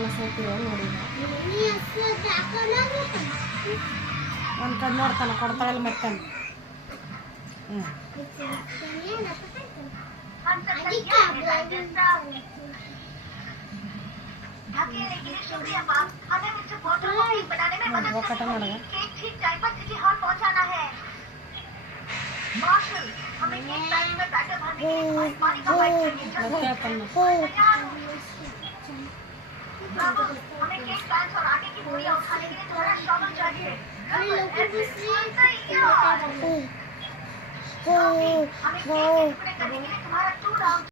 ಅನಿಸೈತಿವ ನೋಡಿ ಒಂದು ಕಡೆ ನೋಡ್ತಾನೆ ಕೊಡ್ತಾಳಲ್ಲ ಮತ್ತೆ ಹ್ಞೂ ಒಕ್ಕಟ ನೋಡಗ हमें केक पैंस और आटे की बोरियां उठाने के लिए थोड़ा शॉवल चाहिए। हमें केक करने के लिए तुम्हारा 2 राउंड